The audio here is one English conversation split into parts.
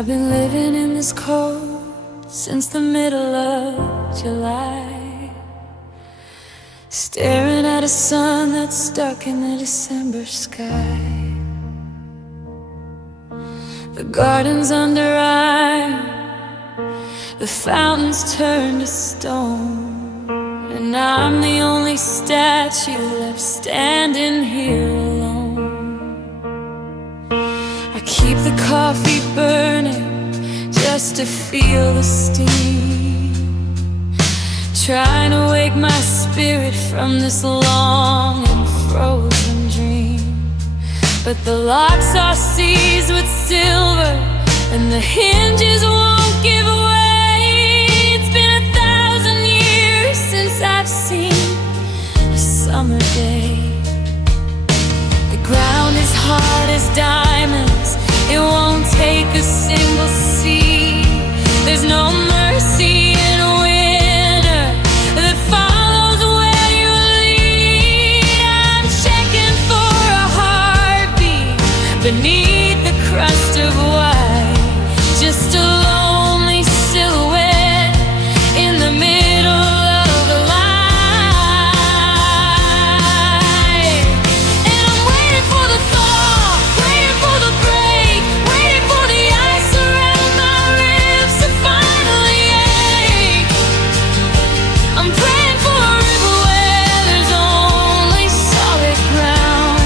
I've been living in this cold since the middle of July, staring at a sun that's stuck in the December sky. The garden's under iron, the fountain's turned to stone, and I'm the only statue left standing here alone. I keep the coffee burning just to feel the steam, trying to wake my spirit from this long and frozen dream. But the locks are seized with silver, and the hinges won't give away. It's been 1,000 years since I've seen a summer day. The ground is hard as diamonds, it won't take a single seed. There's no mercy in a winter that follows where you lead. I'm checking for a heartbeat beneath the crust of white, just a lonely silhouette in the middle of the light. And I'm waiting for the thaw, waiting for the break, waiting for the ice around my ribs to finally ache. I'm praying for a river where there's only solid ground,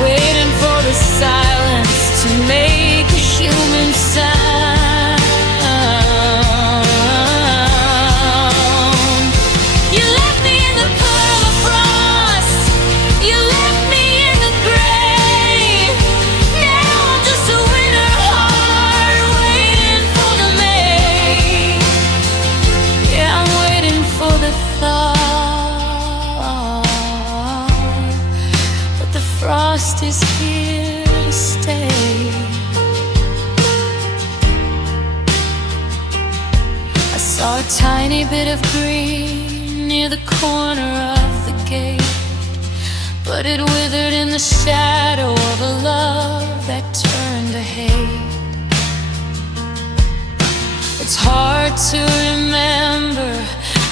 waiting for the silence to make a human sound. You left me in the permafrost, you left me in the gray. Now I'm just a winter heart waiting for the May. Yeah, I'm waiting for the thaw, but the frost is here to stay. I saw a tiny bit of green near the corner of the gate, but it withered in the shadow of a love that turned to hate. It's hard to remember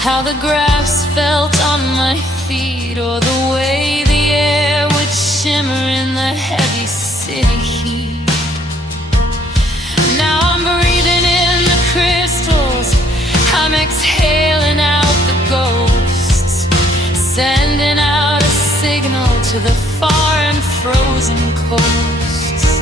how the grass felt on my feet, or the way the air would shimmer in the heavy city heat. Now I'm breathing in the crystals, I'm exhaling out the ghosts, sending out a signal to the far and frozen coasts.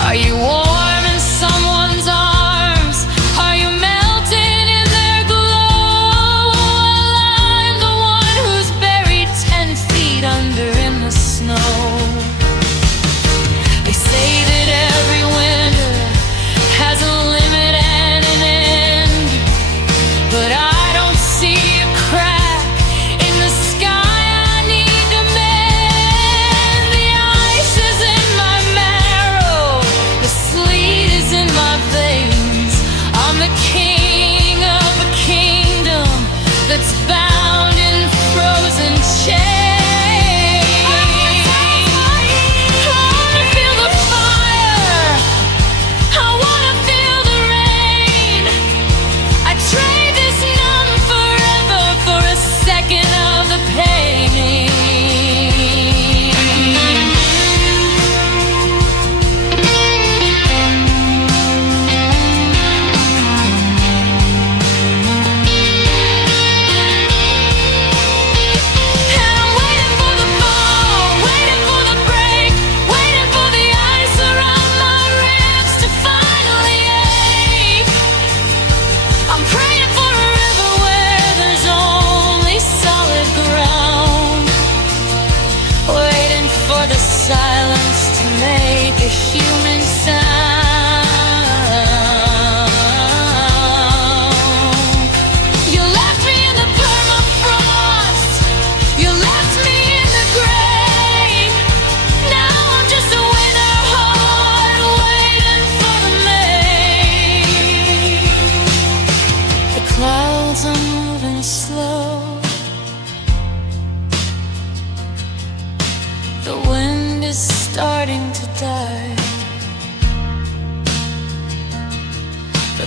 Are you warm in someone's arms? Are you melting in their glow? Well, I'm the one who's buried 10 feet under in the snow. They say that every winter has a limit and an end, but I don't see a crack in the sky I need to mend. The ice is in my marrow, the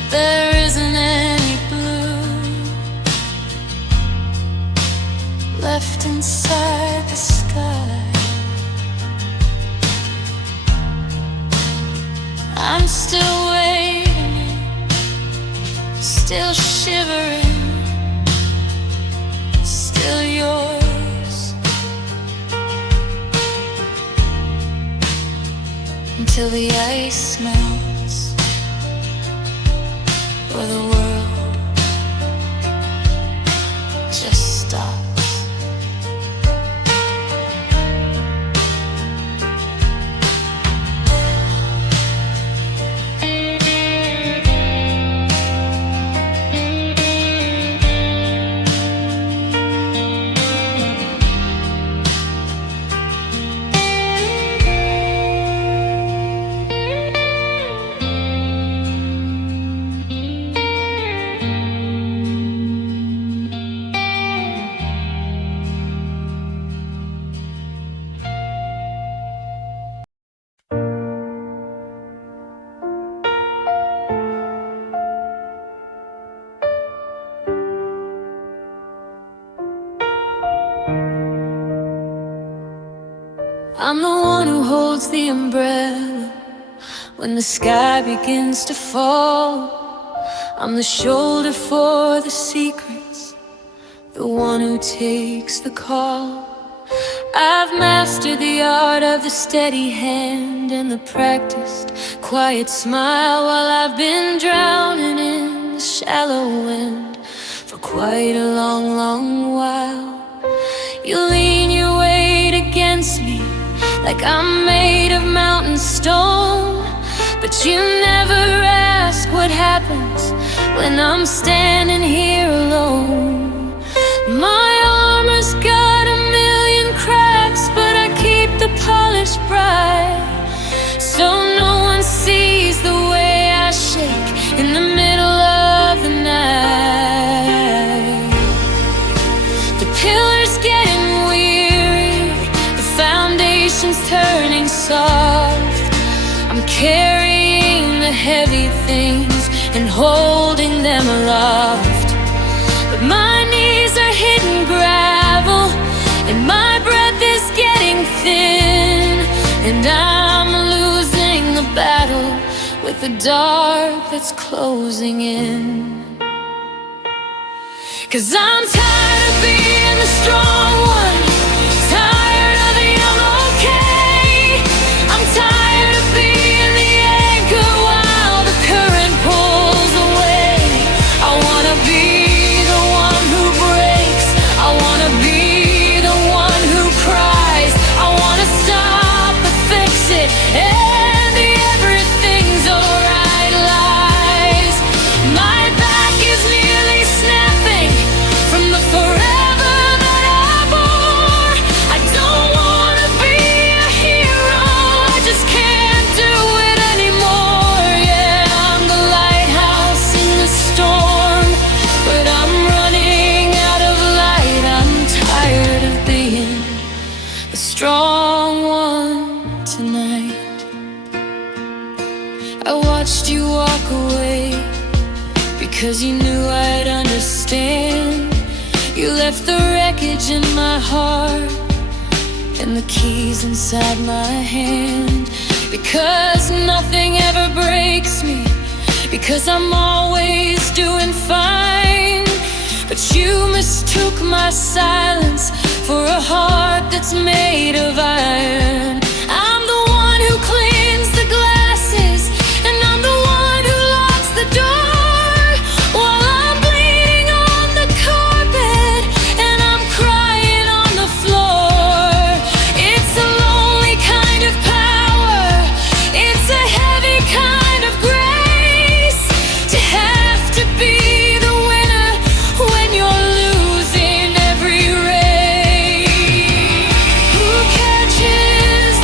there isn't any blue left inside the sky. I'm still waiting, still shivering, still yours, until the ice melts or the world just stops. I'm the one who holds the umbrella when the sky begins to fall. I'm the shoulder for the secrets, the one who takes the call. I've mastered the art of the steady hand and the practiced quiet smile, while I've been drowning in the shallow end for quite a long, long while. You lean your weight against me like I'm made of mountain stone, but you never ask what happens when I'm standing here alone. My armor's got a million cracks, but I keep the polish bright, so no one sees the way I shake in the middle of the night. The pillars getting weary, the foundation's turning soft. I'm carrying the heavy things and holding them aloft, but my knees are hitting gravel and my breath is getting thin, and I'm losing the battle with the dark that's closing in. 'Cause I'm tired of being the strong one, tired of the I'm okay. I'm tired of being the anchor while the current pulls away. I wanna be the one who breaks, I wanna be the one who cries, I wanna stop but fix it, and the everything's alright lies. My back is nearly snapping from the forever that I bore. I don't wanna be a hero, I just can't do it anymore. Yeah, I'm the lighthouse in the storm, but I'm running out of light. I'm tired of being the strong one tonight. I watched you walk away because you knew I'd understand. You left the wreckage in my heart and the keys inside my hand, because nothing ever breaks me, because I'm always doing fine. But you mistook my silence for a heart that's made of iron. I'm the one who cleans the glasses, and I'm the one who locks the door, while I'm bleeding on the carpet and I'm crying on the floor. It's a lonely kind of power, it's a heavy kind of grace, to have to be the winner when you're losing every race. Who catches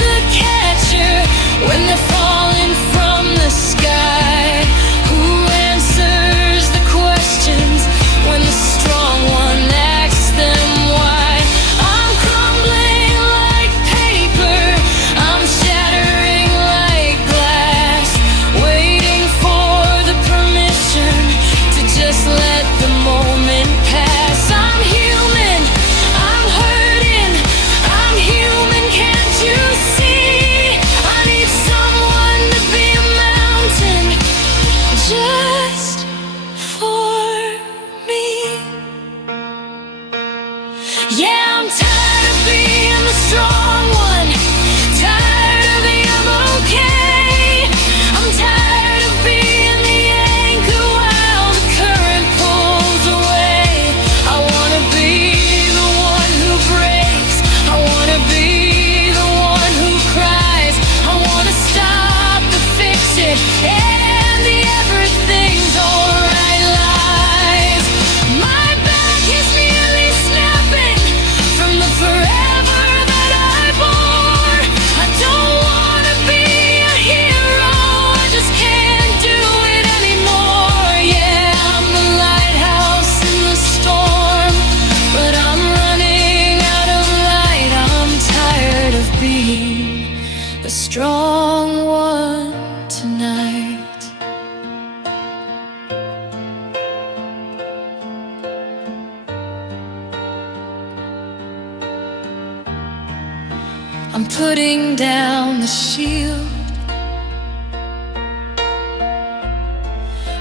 I'm putting down the shield.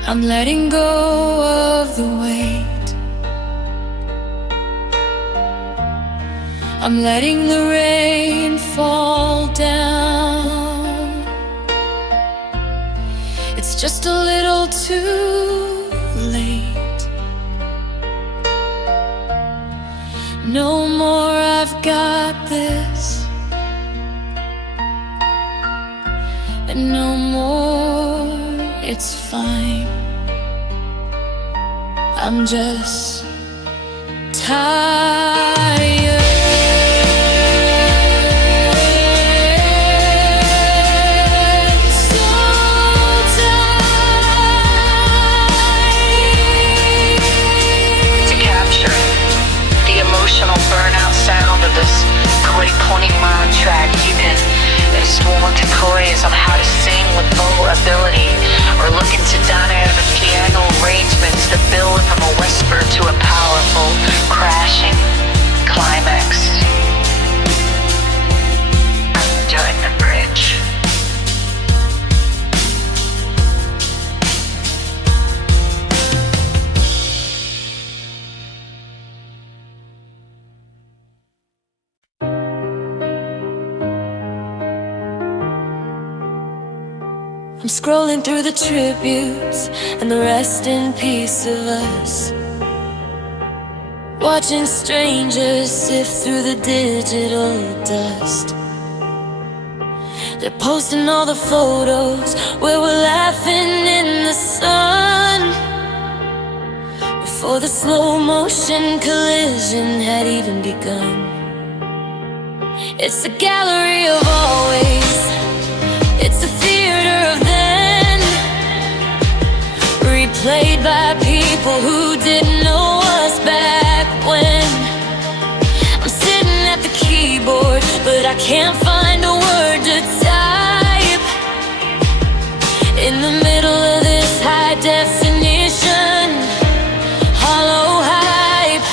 I'm letting go of the weight. I'm letting the rain fall down. It's just a little too late. No more, I've got this. And no more, it's fine. I'm just tired. So tired. To capture the emotional burnout sound of this great pointing line track, you can sworn to poise on how to sing with vulnerability, or look into dynamic piano arrangements that build from a whisper to a powerful, crashing climax. I'm enjoying the bridge. I'm scrolling through the tributes and the rest in peace of us, watching strangers sift through the digital dust. They're posting all the photos where we're laughing in the sun, before the slow motion collision had even begun. It's a gallery of always, it's a theater of then, replayed by people who didn't know us back when. I'm sitting at the keyboard, but I can't find a word to type in the middle of this high definition hollow hype.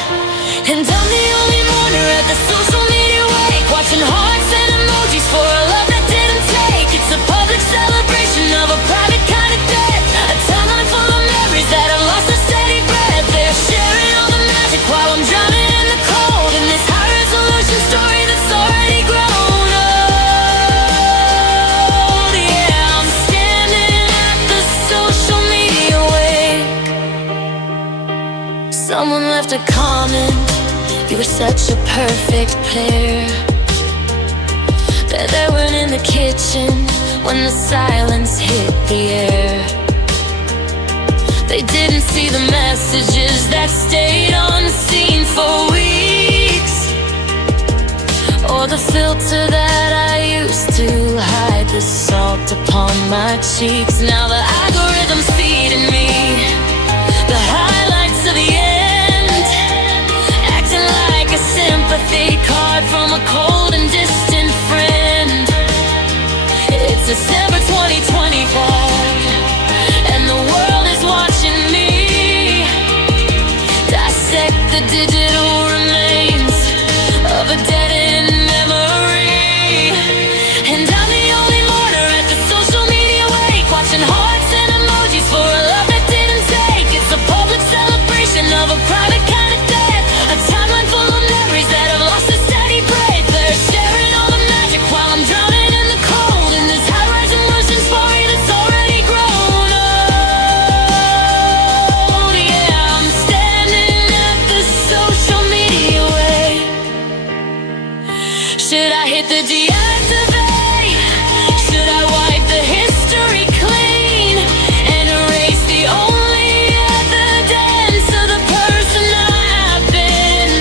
And I'm the only mourner at the social media wake, watching hearts and emojis for a love that didn't take. It's a public celebration of a private kind of death, a timeline full of memories that have lost their steady breath. They're sharing all the magic while I'm drowning in the cold, in this high resolution story that's already grown old. Yeah, I'm standing at the social media wake. Someone left a comment, you were such a perfect pair. That they weren't in the kitchen when the silence hit the air. They didn't see the messages that stayed unseen for weeks, or the filter that I used to hide the salt upon my cheeks. Now the algorithm's feeding me the highlights of the end, acting like a sympathy card from a cold and distant friend. It's December 2025, and the world is watching me dissect the digital remains of a dead-end memory. And I'm the only mourner at the social media wake, watching hearts and emojis for a love that didn't take. It's a public celebration of a private kind of death, a timeline full of memories that have lost their steady breath. They're sharing all the magic while I'm drowning in the cold, in this high-rise emotion story that's already grown old. Yeah, I'm standing at the social media wake. Should I hit the deactivate? Should I wipe the history clean and erase the only evidence of the person I've been?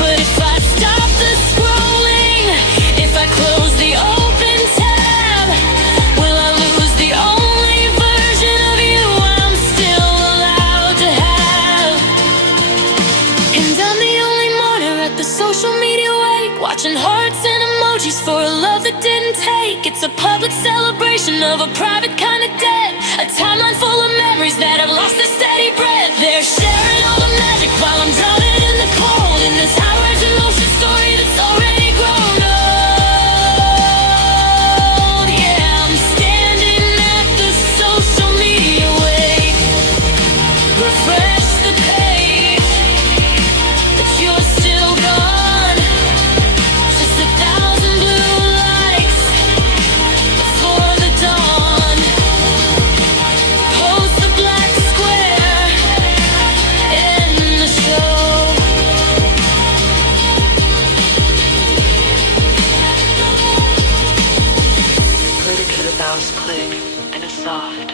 But if I stop the scrolling, if I close the open tab, will I lose the only version of you I'm still allowed to have? And I'm the only mourner at the social media wake, watching hearts and emojis for a love that didn't take. It's a public celebration of a private kind of death, a timeline full of memories that have lost their steady breath. They're sharing all the magic while I'm drowning in the cold, in this high-rise emotion story that's already grown old. soft,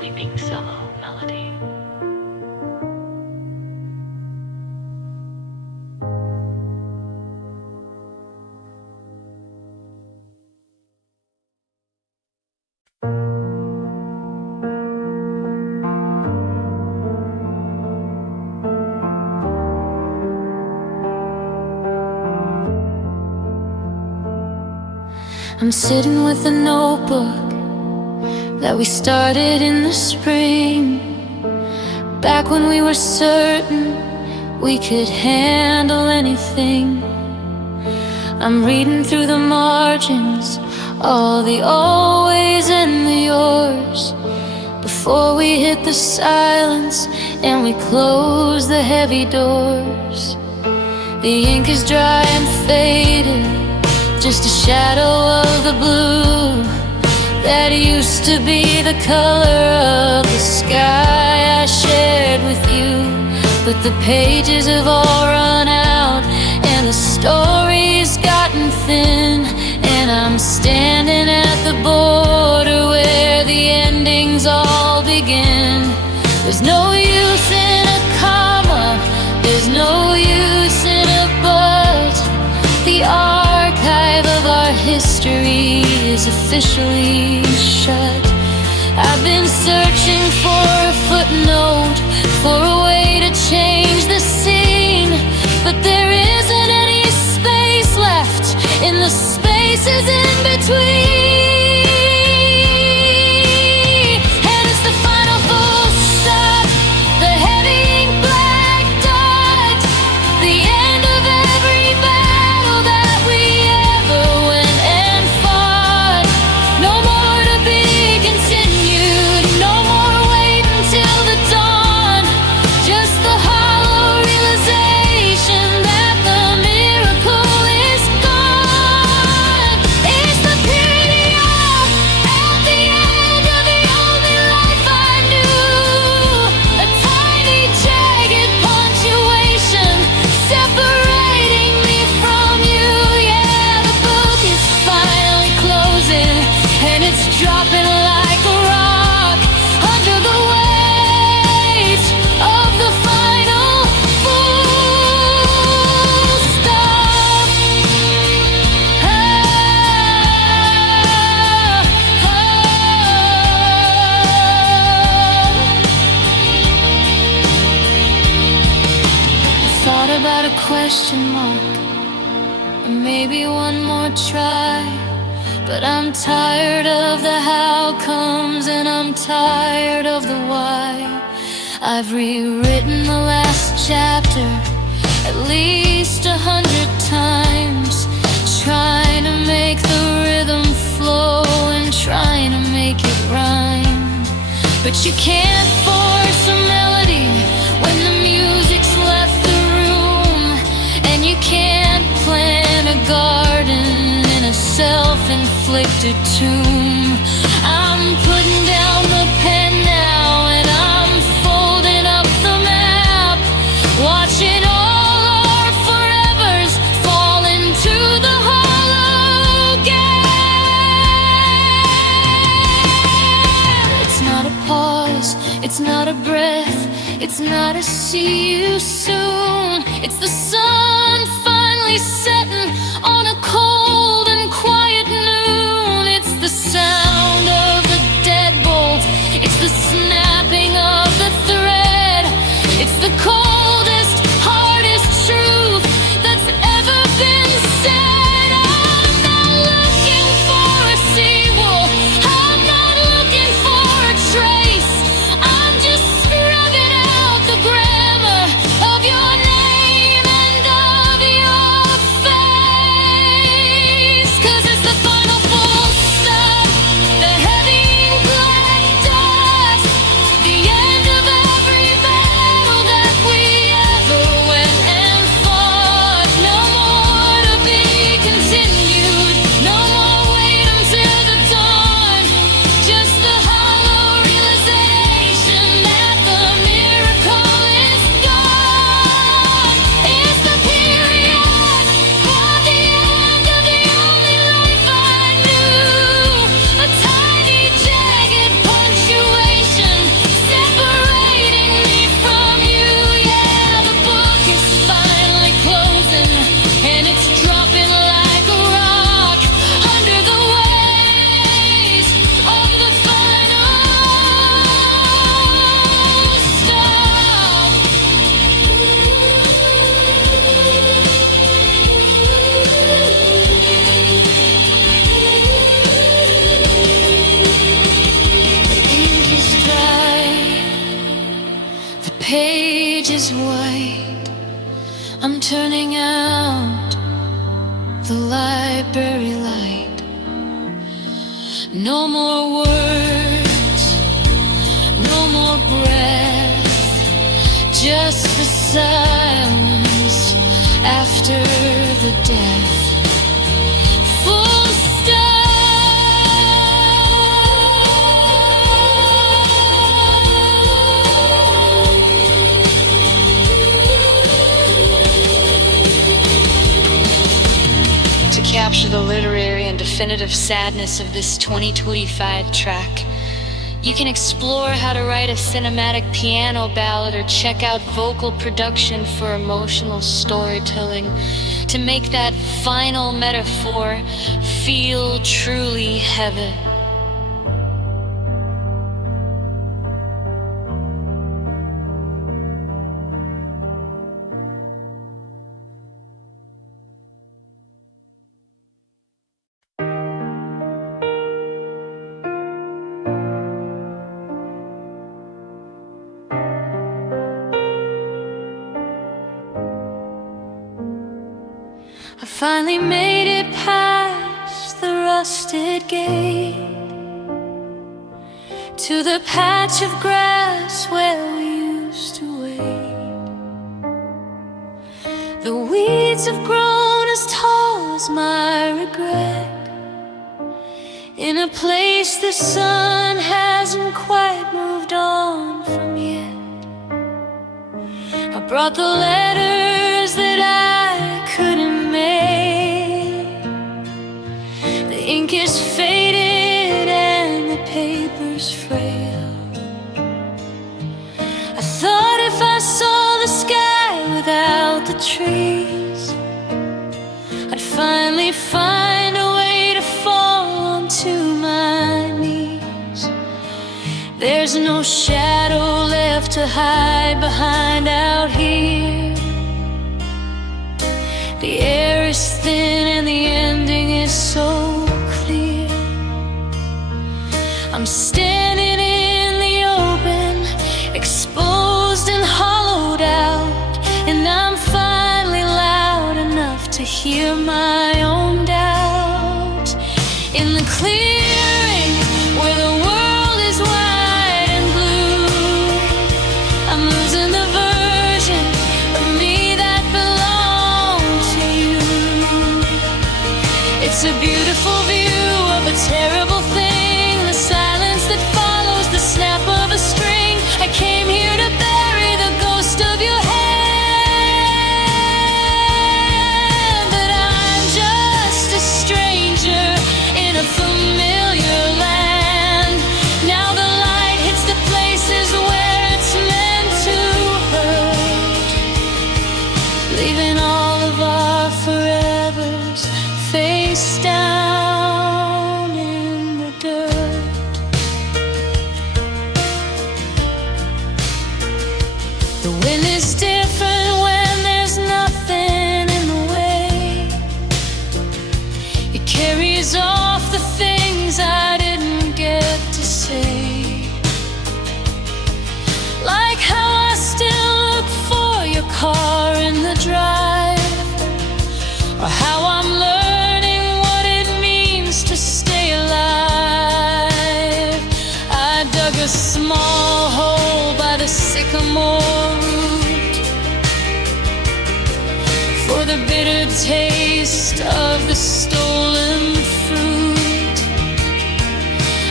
weeping cello melody. I'm sitting with a notebook that we started in the spring, back when we were certain we could handle anything. I'm reading through the margins, all the always and the yours, before we hit the silence and we close the heavy doors. The ink is dry and faded, just a shadow of the blue that used to be the color of the sky I shared with you. But the pages have all run out and the story's gotten thin, and I'm standing at the border where the endings all begin. There's no use in a comma, there's no use in a but. The archive of our history is officially shut. I've been searching for a footnote, for a way to change the scene, but there isn't any space left in the spaces in between. And it's the final full stop, the heavy ink black dot, the end of every battle that we ever went and fought. No more to be continued, no more wait until the dawn, just the hollow realization that the miracle is gone. It's the purity of at the end of the only life I knew, a tiny jagged punctuation separating me from you. Yeah, the book is finally closing, and it's dropping like a rock under the weight of the final full stop. Thought about a question mark, or maybe one more try, but I'm tired of the how comes and I'm tired of the why. I've rewritten the last chapter at least 100 times, trying to make the rhythm flow and trying to make it rhyme. But you can't force a melody when the music's left the room, and you can't plant a garden in a self-inflicted tomb. I'm putting down the pen now and I'm folding up the map, watching all our forevers fall into the hollow gap. It's not a pause, it's not a breath, it's not a see you soon. It's the sun finally setting on a cold and quiet noon. It's the sound of the deadbolt, it's the snapping of the thread. It's the coldest, hardest truth that's ever been said. I'm not looking for a seawall, I'm not looking for a trace. I'm just scrubbing out the grammar of your name and of your face. page is white. I'm turning out the library light. No more words, no more breath, just the silence after the death. Full stop. To capture the literary and definitive sadness of this 2025 track, you can explore how to write a cinematic piano ballad or check out vocal production for emotional storytelling to make that final metaphor feel truly heavy. I finally made it past the rusted gate to the patch of grass where we used to wait. The weeds have grown as tall as my regret, in a place the sun hasn't quite moved on from yet. I brought the letters that I couldn't make. The ink is faded and the paper's frail. I thought if I saw the sky without the trees, I'd finally find a way to fall onto my knees. There's no shadow left to hide behind out here. The air is thin and the ending is so clear. I'm standing in the open, exposed and hollowed out, and I'm finally loud enough to hear my own doubt. In the clearing where the world is wide and blue, I'm losing the version of me that belonged to you. It's a beautiful view of a terrible thing, the silence that follows the snap of a string. I came here to bury the ghost of your hand, but I'm just a stranger in a familiar land. Now the light hits the places where it's meant to hurt, leaving all of our forevers face down in the dirt. The wind is different when there's nothing in the way. It carries off the things I didn't get to say, like how I still look for your car in the drive, or how I'm learning what it means to stay alive. I dug a small hole by the sycamore root for the bitter taste of the stolen fruit.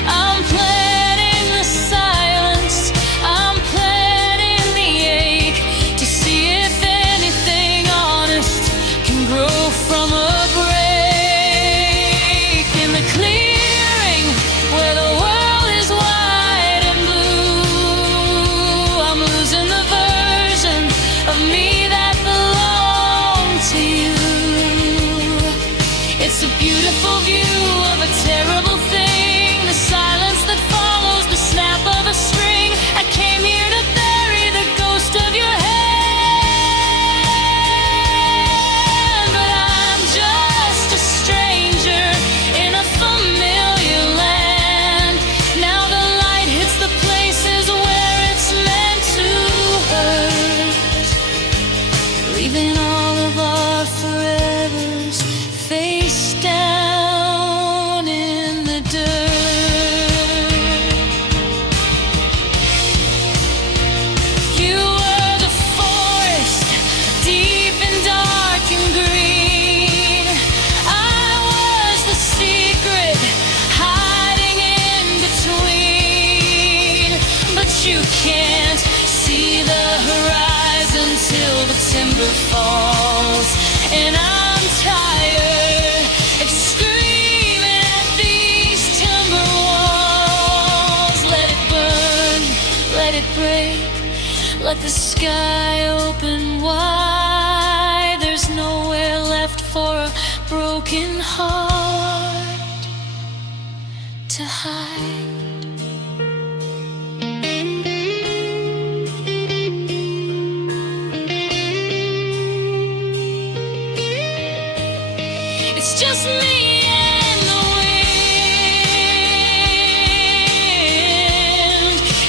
I'm planting the silence, I'm planting the ache, to see if anything honest can grow from a break. In the clearing where the world is wide and blue, I'm losing the version of me that belonged to you. It's a beautiful can't see the horizon till the timber falls. And I'm tired of screaming at these timber walls. Let it burn, let it break, let the sky open wide. There's nowhere left for a broken heart to hide. It's just me and the wind.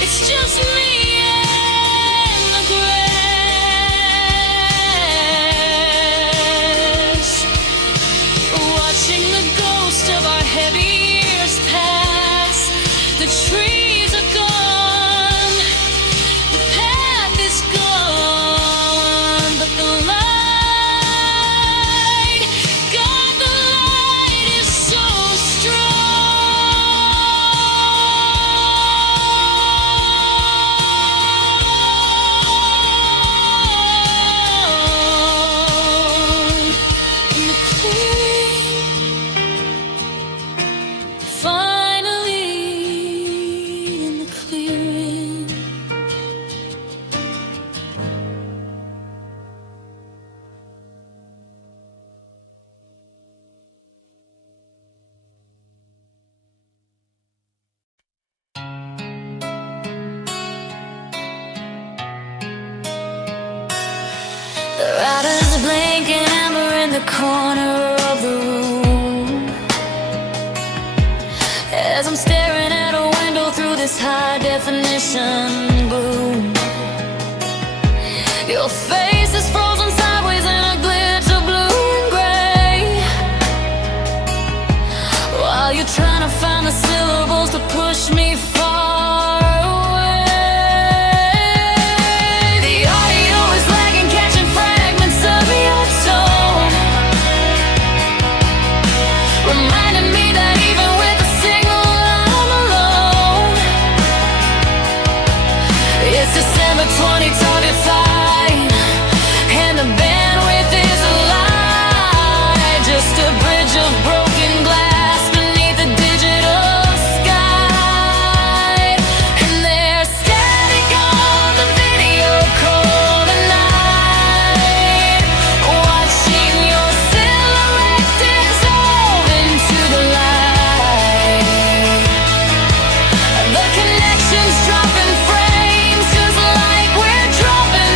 It's just me and the grass, watching the ghost of our heavy years pass. The trees are gone, the path is gone, but the light, God, the light is so strong. In the clearing, finally in the clearing. The riders are blinking amber in the corner of the room, as I'm staring at a window through this high definition gloom. Your face is frozen sideways in a glitch of blue and gray, while you're trying to find the syllables to push me far away. The audio is lagging, catching fragments of your tone, reminding me that even with a signal I'm alone. It's December 2025, and the bandwidth is a lie, just a bridge of broken glass beneath the digital sky. And there's static on the video call tonight, watching your silhouette dissolve into the light. The connection's dropping frames, just like we're dropping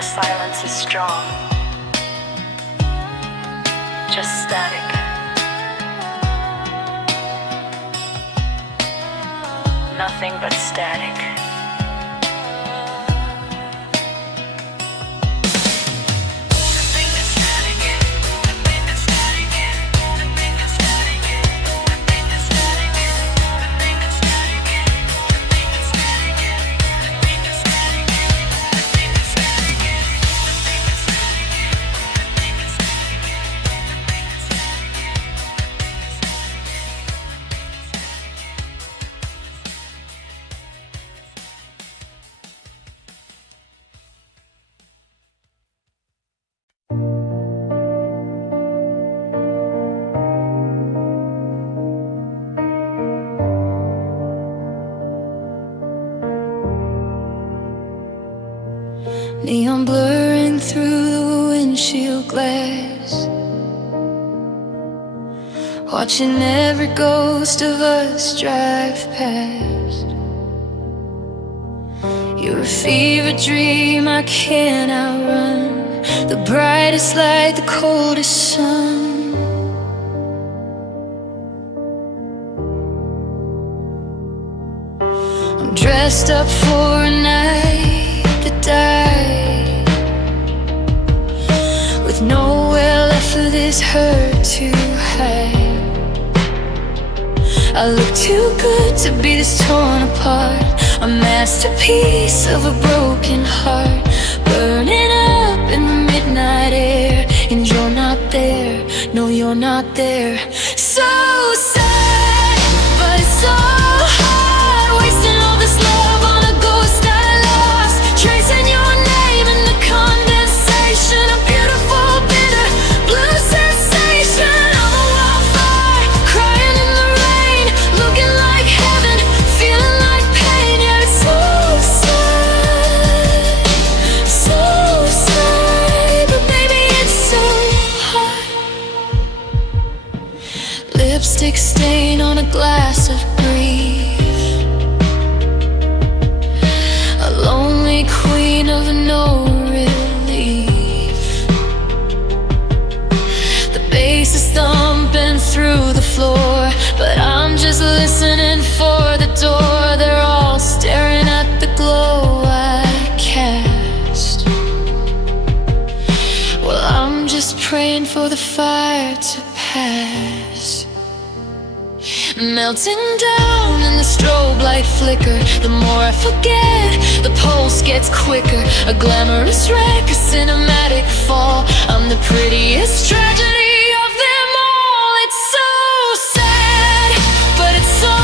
the silence is strong. Just static. Nothing but static. Neon blurring through the windshield glass, watching every ghost of us drive past. You're a fever dream I can't outrun, the brightest light, the coldest sun. I'm dressed up for a night that died, with nowhere left for this hurt to hide. I look too good to be this torn apart, a masterpiece of a broken heart, burning up in the midnight air. And you're not there, no you're not there. So sad, but it's so hard, wasting all this love on a ghost I lost, tracing your name in the condensation, a beautiful bitter blue sensation. I'm a wildfire, crying in the rain, looking like heaven, feeling like pain. Yeah, it's so sad, but baby it's so hot. Lipstick stain on a glass of grief, a lonely queen of no relief. The bass is thumping through the floor, but I'm just listening for the door. They're all staring at the glow I cast. Well, I'm just praying for the fire to pass. Melting down in the strobe light flicker, the more I forget, the pulse gets quicker. A glamorous wreck, a cinematic fall, I'm the prettiest tragedy of them all. It's so sad, but it's so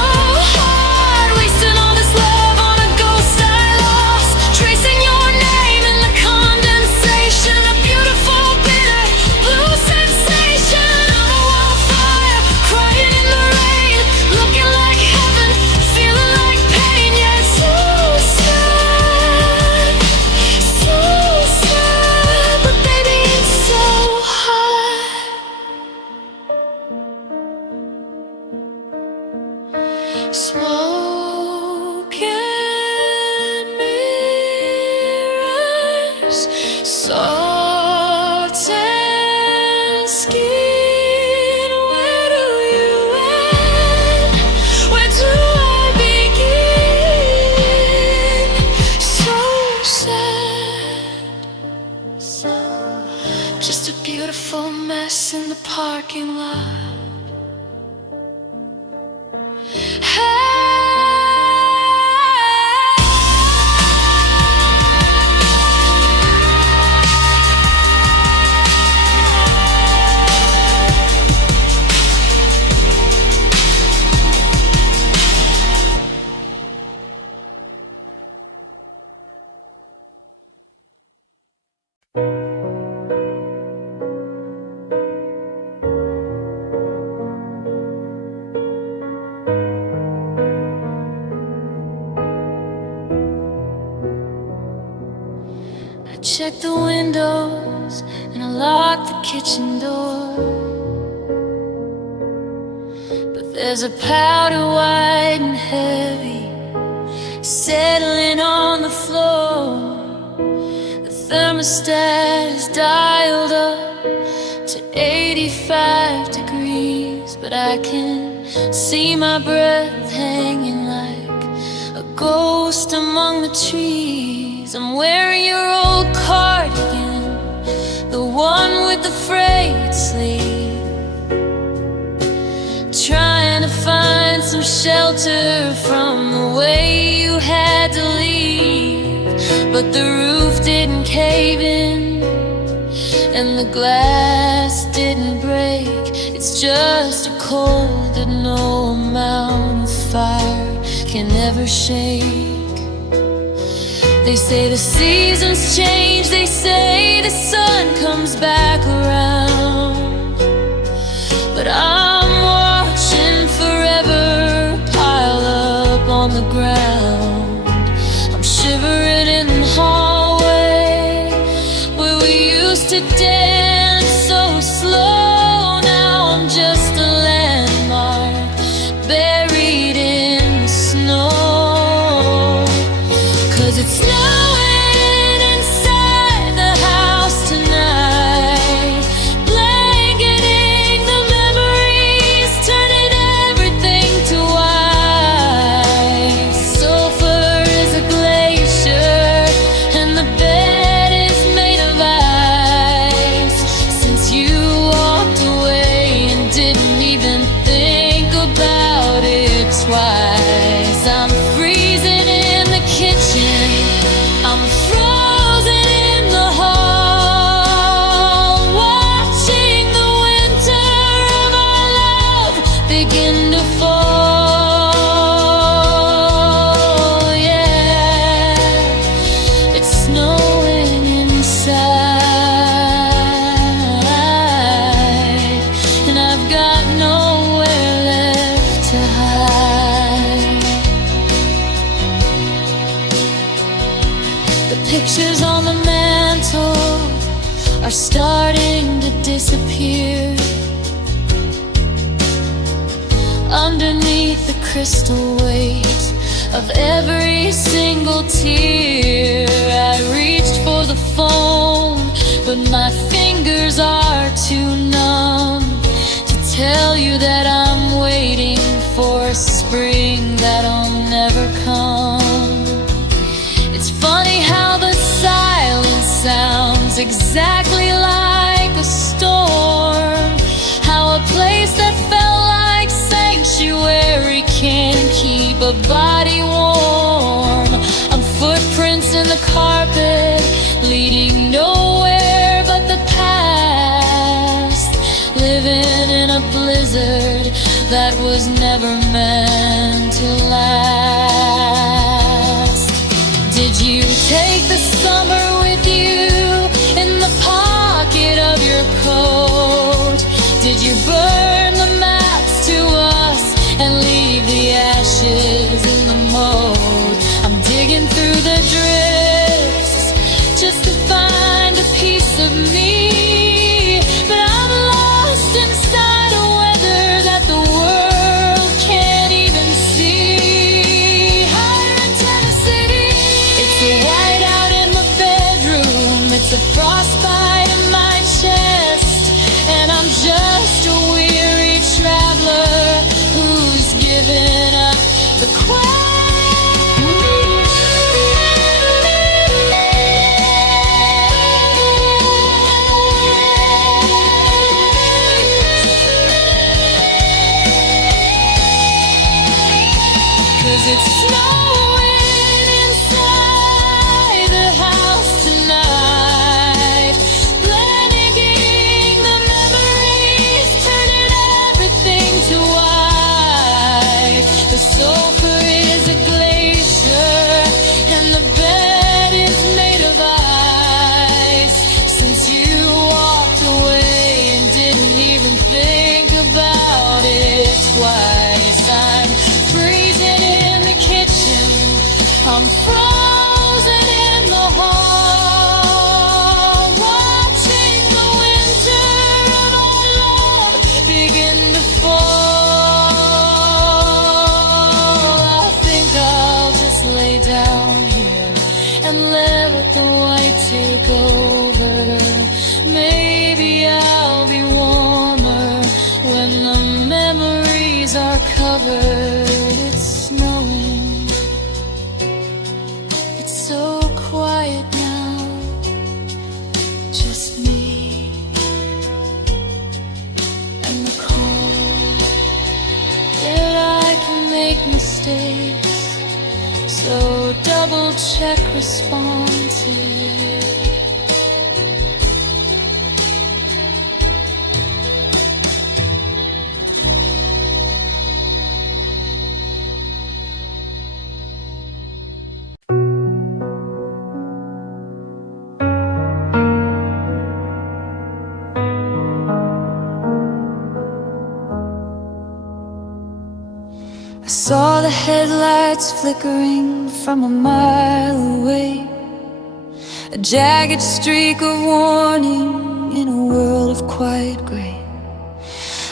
hard, wasting all this love on a ghost I lost, tracing your name in the condensation, a beautiful bitter blue sensation. I'm a wildfire, crying in the rain, looking like heaven, feeling like pain. Yeah, it's so sad, but baby it's so hot. Smoke and mirrors, salt and skin. Where do you end? Where do I begin? So sad, just a beautiful mess in the parking lot. Check the windows and I lock the kitchen door, but there's a powder white and heavy settling on the floor. The thermostat is dialed up to 85 degrees, but I can see my breath hanging like a ghost among the trees. I'm wearing your old cardigan, the one with the frayed sleeve, trying to find some shelter from the way you had to leave. But the roof didn't cave in and the glass didn't break. It's just a cold that no amount of fire can ever shake. They say the seasons change, they say the sun comes back around, but I'm watching forever pile up on the ground. I'm shivering in the hallway where we used to dance so slow. Now I'm just a landmark buried in the snow. 'Cause it's snowing inside the house tonight, blanketing the memories, turning everything to ice. Sulfur is a glacier and the bed is made of ice. Since you walked away and didn't even think about it twice, I'm freezing in the kitchen, I'm frozen in the hall, watching the winter of our love begin to fall. Yeah, it's snowing inside, and I've got nowhere left to hide. The pictures on the mantle are starting to disappear. Underneath the crystal weight of every single tear, I reached for the phone, but my fingers are too numb to tell you that I'm waiting for a spring that'll never come. It's funny how the silence sounds exactly like a storm, how a place that felt like sanctuary can't keep a body warm. I'm footprints in the carpet leading nowhere but the past, living in a blizzard that was never meant to last. Did you take the summer with you in the pocket of your coat? Did you burn the maps to us and leave the ashes in the mold? I'm digging through the drifts just to find a piece of me, but I'm lost inside a weather that the world can't even see. Higher in Tennessee, it's a whiteout in my bedroom, it's a frostbite in my chest, and I'm just a weary traveler who's given up the quest. 'Cause it's snowing inside the house tonight, double check responses. I saw the headlights flickering from a mile away, a jagged streak of warning in a world of quiet gray.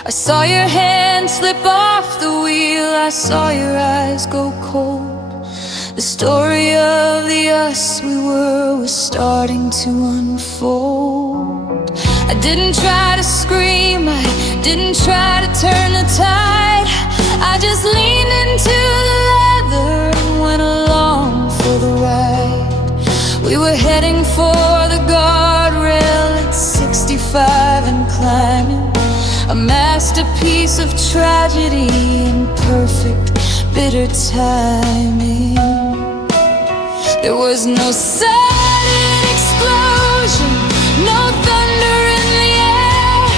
I saw your hand slip off the wheel, I saw your eyes go cold. The story of the us we were was starting to unfold. I didn't try to scream, I didn't try to turn the tide. I just leaned into the leather and went along for the ride. We were heading for the guardrail at 65 and climbing, a masterpiece of tragedy and perfect bitter timing. There was no sudden explosion, no thunder in the air,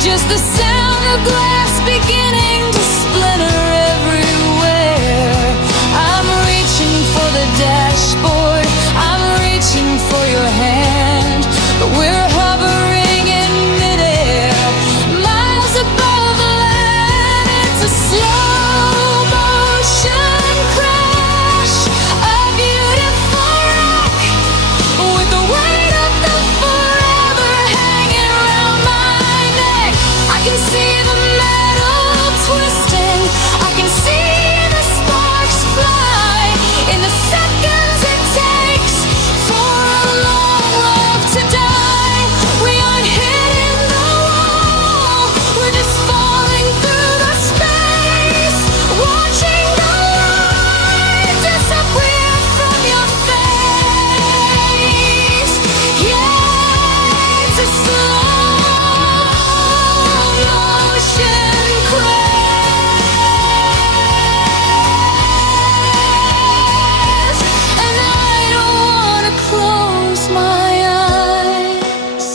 just the sound of glass beginning to splinter everywhere. I'm reaching for the dashboard, I'm reaching for your hand, but we're hovering in midair, miles above the land. It's a slow motion crash, a beautiful wreck, with the weight of the forever hanging around my neck. I can see the metal twisting, I can see the sparks fly in the seconds it takes for a long love to die. We aren't hitting the wall, we're just falling through the space, watching the light disappear from your face. Yeah, it's a slow motion crash, and I don't wanna close my eyes.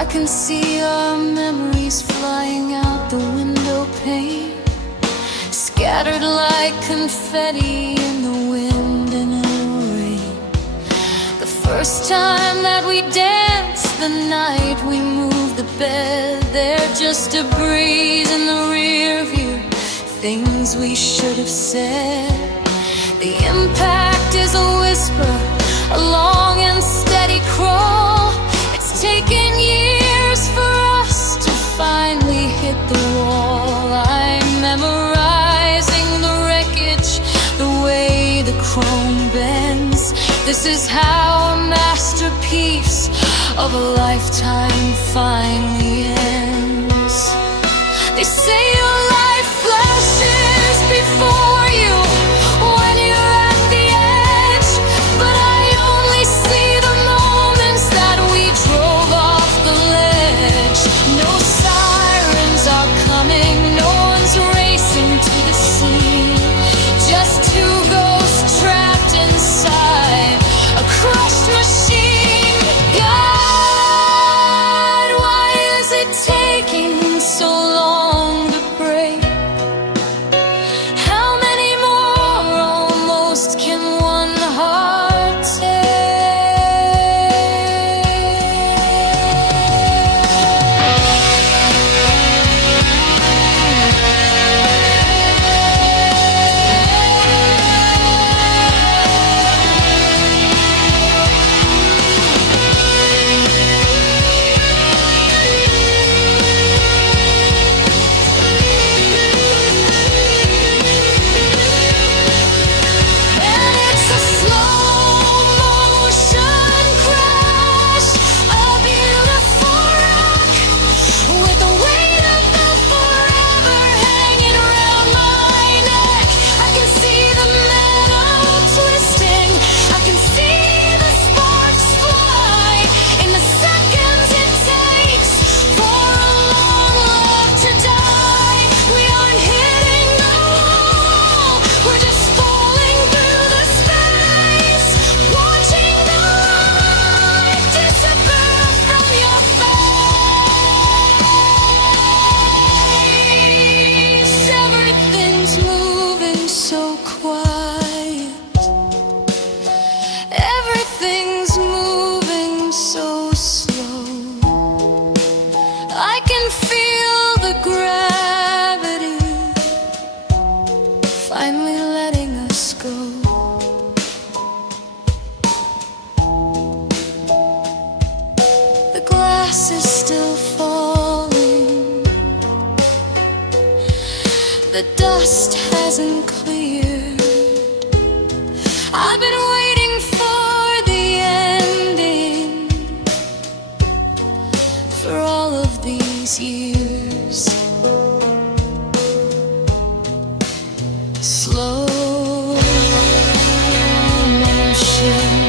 I can see our memories flying out the window pane, scattered like confetti in the wind and in the rain. The first time that we danced, the night we moved the bed, there just a breeze in the rear view, things we should have said. The impact is a whisper, a long and steady crawl. It's taken years for us to finally hit the wall. I'm memorizing the wreckage, the way the chrome bends. This is how a masterpiece of a lifetime finally ends. They say your life flashes before you when you're at the edge, but I only see the moments that we drove off the ledge. No sirens are coming, no one's racing to the scene, just two ghosts trapped inside a crushed machine. God, why is it taking so long to The dust hasn't cleared. I've been waiting for the ending for all of these years. Slow motion.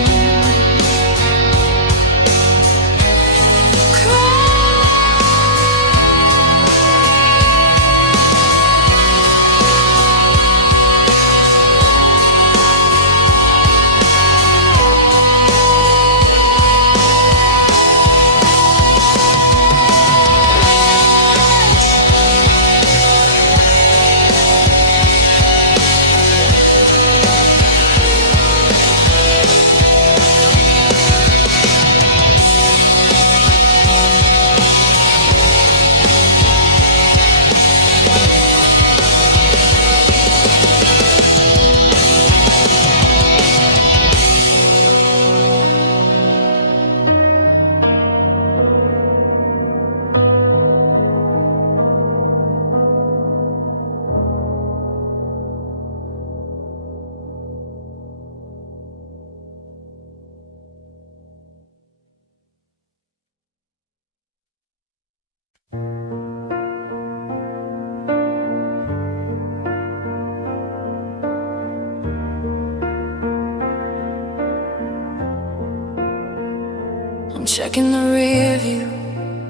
I'm checking the rear view,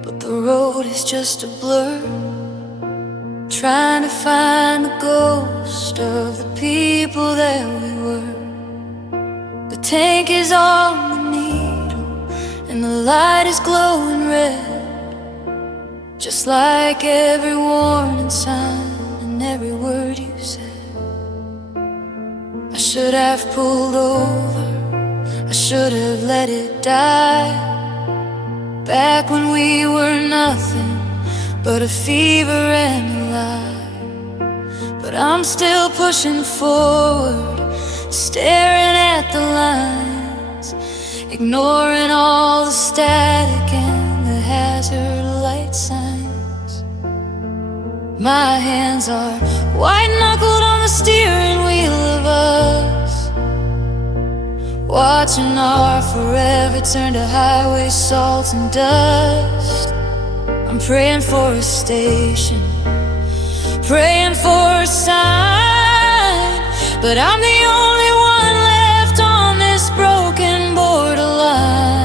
but the road is just a blur. Trying to find the ghost of the people that we were. The tank is on the needle, and the light is glowing red, just like every warning sign and every word you said. I should have pulled over, I should have let it die. Back when we were nothing but a fever and a lie. But I'm still pushing forward, staring at the lines, ignoring all the static and the hazard light signs. My hands are white-knuckled on the steering wheel of us, watching our forever turn to highway salt and dust. I'm praying for a station, praying for a sign, but I'm the only one left on this broken borderline.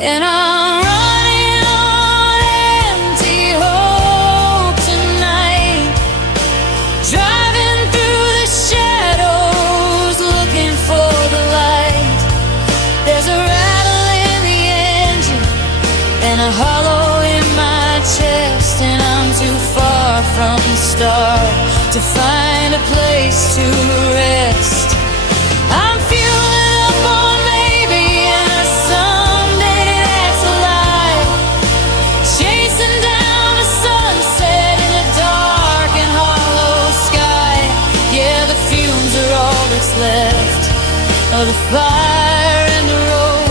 And I'm running on empty hope tonight, driving through the shadows looking for the light. There's a rattle in the engine and a hollow in my chest, and I'm too far from the start to find a place to rest. I'm fueling up on maybe and a someday that's alive, chasing down a sunset in a dark and hollow sky. Yeah, the fumes are all that's left of the fire and the road.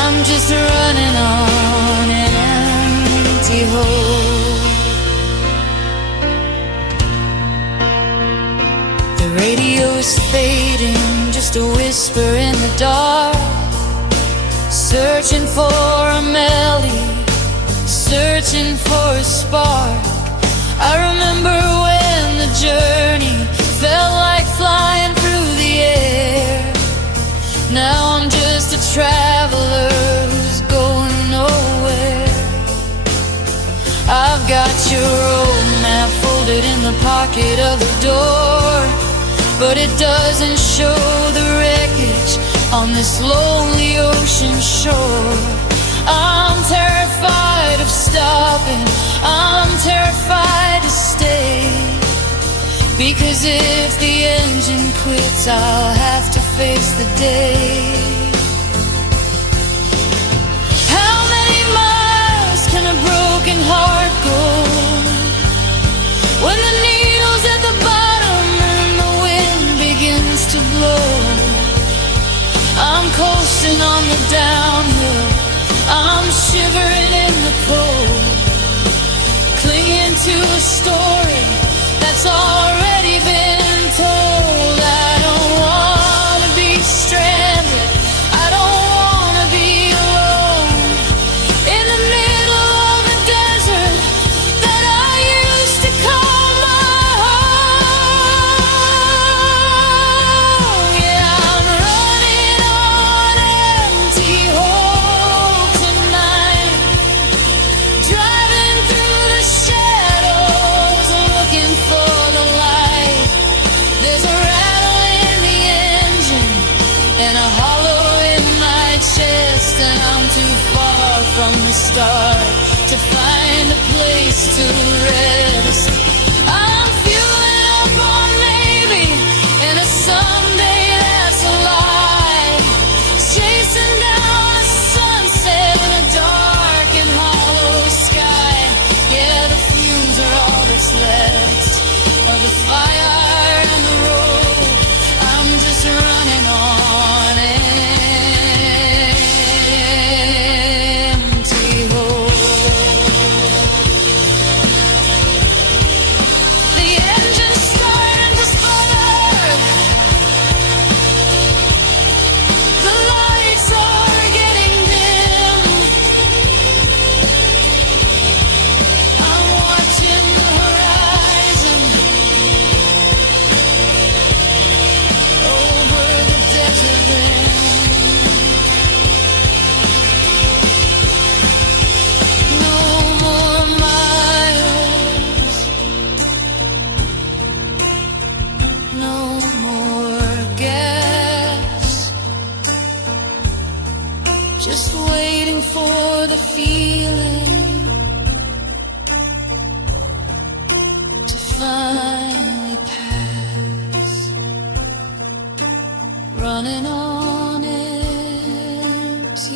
I'm just running on an empty hope. The radio is fading, just a whisper in the dark, searching for a melody, searching for a spark. I remember when the journey felt like flying through the air. Now I'm just a traveler who's going nowhere. I've got your road map folded in the pocket of the door, but it doesn't show the wreckage on this lonely ocean shore. I'm terrified of stopping, I'm terrified to stay, because if the engine quits, I'll have to face the day. How many miles can a broken heart go when the needle's at the bottom and the wind begins to blow? I'm coasting on the downhill, I'm shivering in the cold, clinging to a story that's already been told. I don't wanna be stranded, I don't wanna be alone in the middle of the desert that I used to call my home. Yeah, I'm running on empty hope tonight, driving through the shadows looking for the light. There's a rattle in the engine and a hollow in my chest, and I'm too far from the start to find a place to rest. I'm fueling up on maybe and a someday that's a lie, chasing down a sunset in a dark and hollow sky. Yeah, the fumes are all that's left of the fire and the road. I'm just running on empty hope. The engine's starting to sputter, the lights are getting dim. I'm watching the horizon over the desert rim. No more miles, no more gas, just waiting for the feeling to finally pass. Running on empty,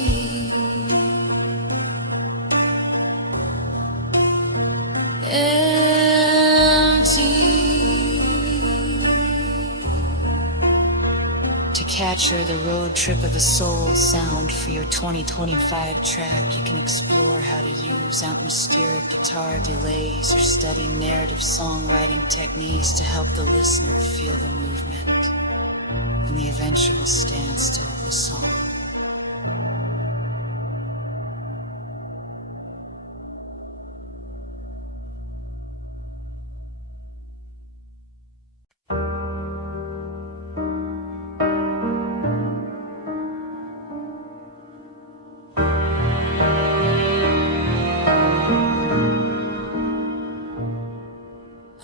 empty. To capture the road trip of the soul sound for your 2025 track, you can explore how to use atmospheric guitar delays or study narrative songwriting techniques to help the listener feel the movement and the eventual standstill of the song.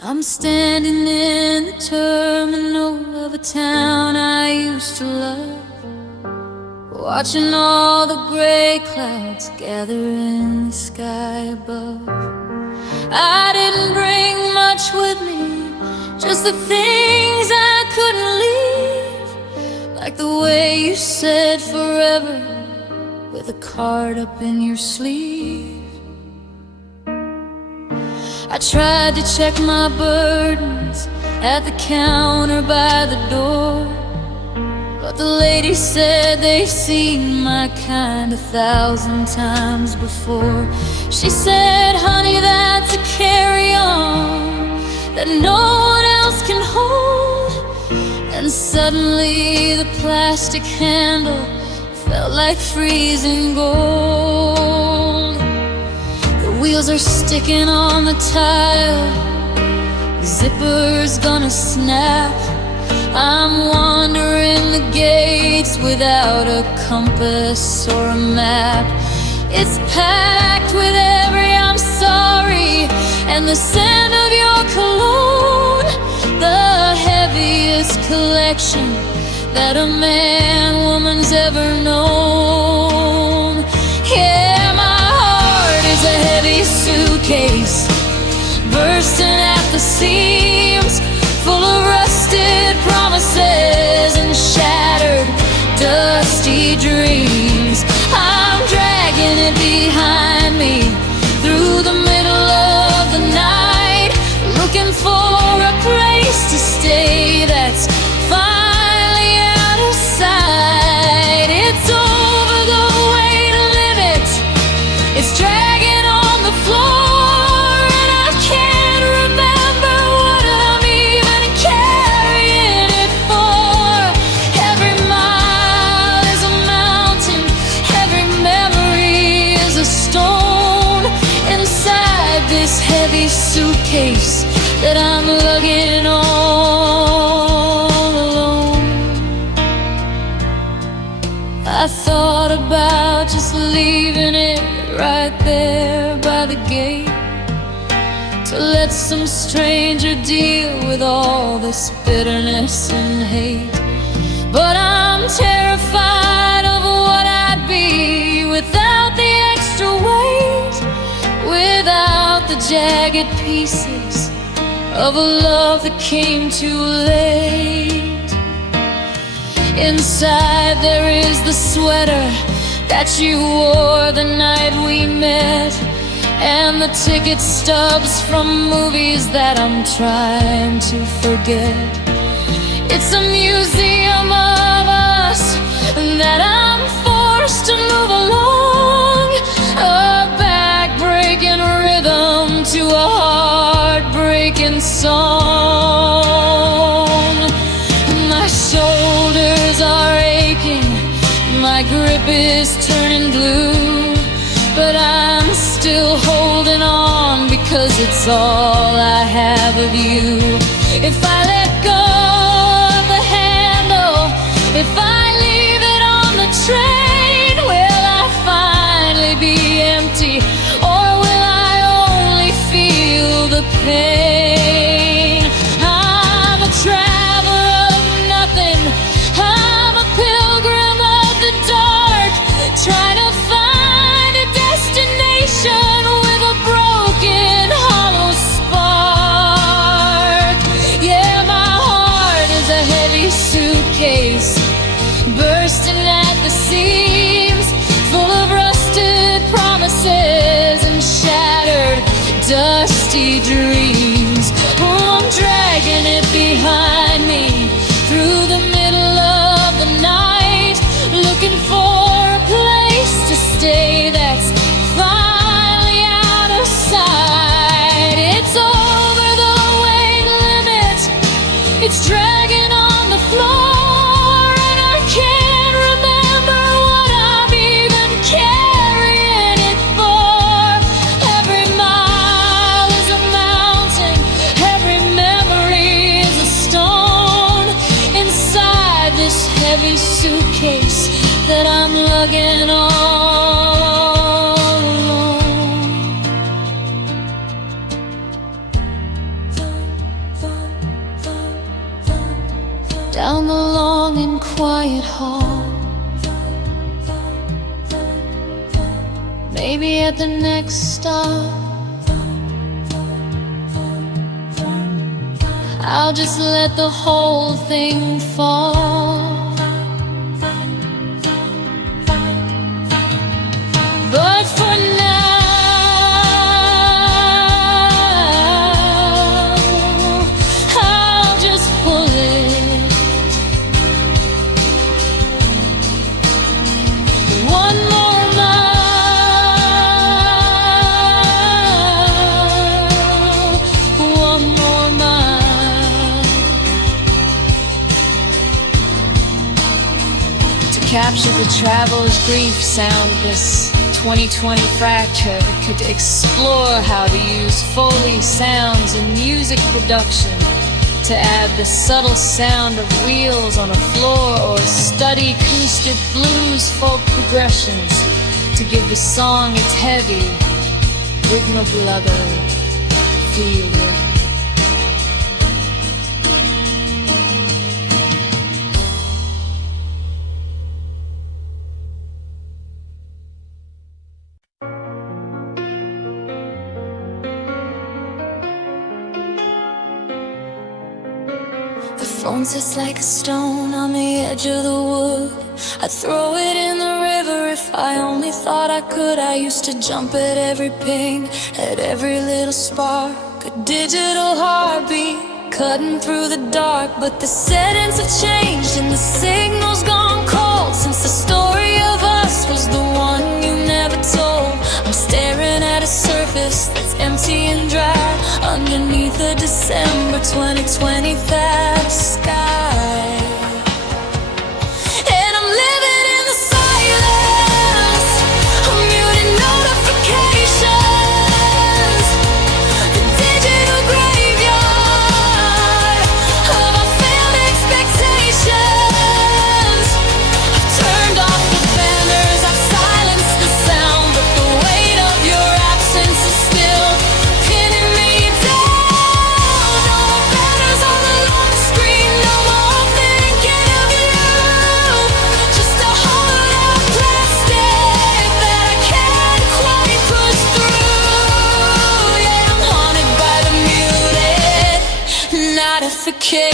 I'm standing in the terminal of a town I used to love, watching all the gray clouds gather in the sky above. I didn't bring much with me, just the things I couldn't leave, like the way you said forever with a card up in your sleeve. I tried to check my burdens at the counter by the door, but the lady said they've seen my kind 1,000 times before. She said, honey, that's a carry-on that no one else can hold. And suddenly the plastic handle felt like freezing gold. The wheels are sticking on the tile, the zipper's gonna snap. I'm wandering the gates without a compass or a map. It's packed with every I'm sorry and the scent of your cologne, the heaviest collection that a man-woman's ever known. Yeah, my heart is a heavy suitcase, bursting at the seams, full of rusted promises and shattered, dusty dreams. I'm dragging it behind me through the middle of the night, looking for a place to stay that's finally out of sight. It's over the weight limit, it's dragging on the floor, and I can't remember what suitcase that I'm lugging all alone. I thought about just leaving it right there by the gate, to let some stranger deal with all this bitterness and hate. But I'm terrified of what I'd be without the extra weight, without the jagged pieces of a love that came too late. Inside there is the sweater that you wore the night we met, and the ticket stubs from movies that I'm trying to forget. It's a museum of us that I'm forced to move along, a back-breaking rhythm to a heart-breaking song. My shoulders are aching, my grip is turning blue, but I'm still holding on because it's all I have of you. If I let go of the handle, if I leave it on the train, will I finally be empty, or will I only feel the pain? I'm a traveler of nothing, I'm a pilgrim of the dark, trying to find a destination with a broken, hollow spark. Yeah, my heart is a heavy suitcase, bursting at the seams, full of rusted promises and shattered, dusty dreams. Oh, I'm dragging it behind me through the middle of the night, looking for a place to stay that's finally out of sight. It's over the weight limit, it's dragging on the floor, and I can't remember what I'm even carrying it for. Every mile is a mountain, every memory is a stone, inside this heavy suitcase that I'm lugging all alone. Down the long and quiet hall, maybe at the next stop, I'll just let the whole thing fall. But for now, I'll just pull it. One more mile, one more mile, to capture the traveler's grief sound. This 2020 fracture could explore how to use Foley sounds in music production, to add the subtle sound of wheels on a floor, or study acoustic blues folk progressions to give the song its heavy, rhythmo-blubber feel. The phone sits like a stone on the edge of the wood. I'd throw it in the river if I only thought I could. I used to jump at every ping, at every little spark, a digital heartbeat cutting through the dark. But the settings have changed and the signal's gone cold since the story of us was the one you never told. I'm staring at a surface that's empty and dry underneath the December 2020 fast sky. And I'm living in the silence, I'm muting notifications. The notification.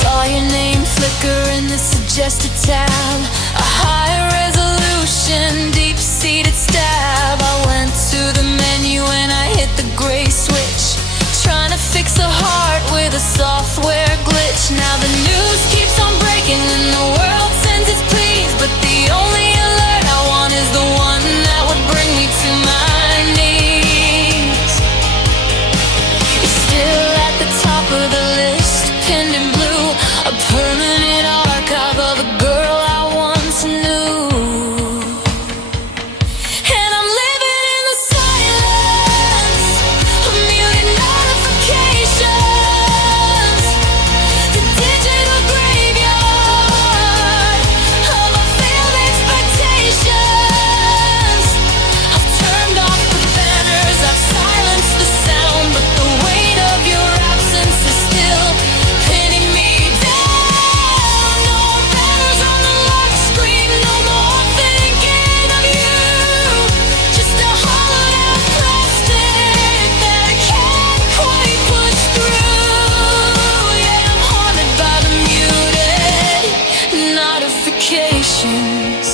Saw your name flicker in the suggested tab, a high resolution, deep-seated stab. I went to the menu and I hit the gray switch, trying to fix a heart with a software glitch. Now the news keeps on breaking and the world sends its pleas, but the only alert I want is the one that would bring me to my knees. You're still at the top of the list, pinned in blue, a permanent archive of a girl I once knew. And I'm living in the silence, a million notifications, the digital graveyard of our failed expectations. I've turned off the banners, I've silenced the sound, but the weight of your absence is still pinning me down. No more banners on the lock screen, no more thinking of you. Just a hollowed out plastic that I can't quite push through. Yeah, I'm haunted by the muted notifications.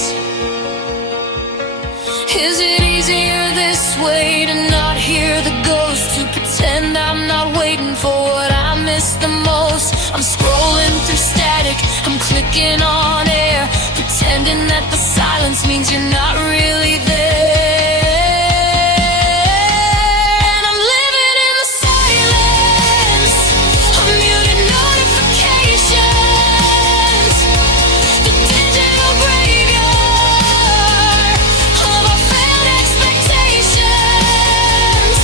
Is it easier this way to not hear the ghost, to pretend I'm not waiting for what I miss the most? I'm scrolling through static, I'm clicking on air, pretending that the silence means you're not really there. And I'm living in the silence, a muted notifications, the digital graveyard of our failed expectations.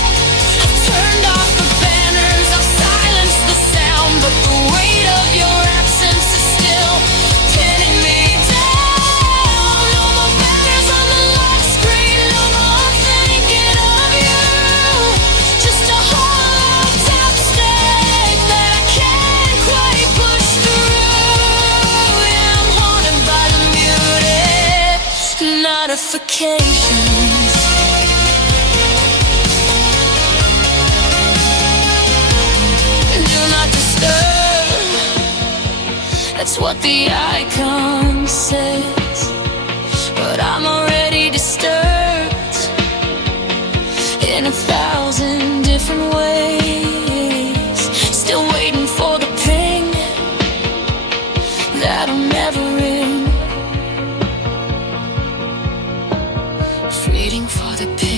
I've turned off the banners, I've silenced the sound, but the weight of your absence is still pinning me down. No more banners on the lock screen, no more thinking of you. Just a hollow chapstick that I can't quite push through. Yeah, I'm haunted by the muted notifications. Do not disturb, that's what the icon says, but I'm already disturbed in 1,000 different ways. Still waiting for the ping that'll never ring. Waiting for the ping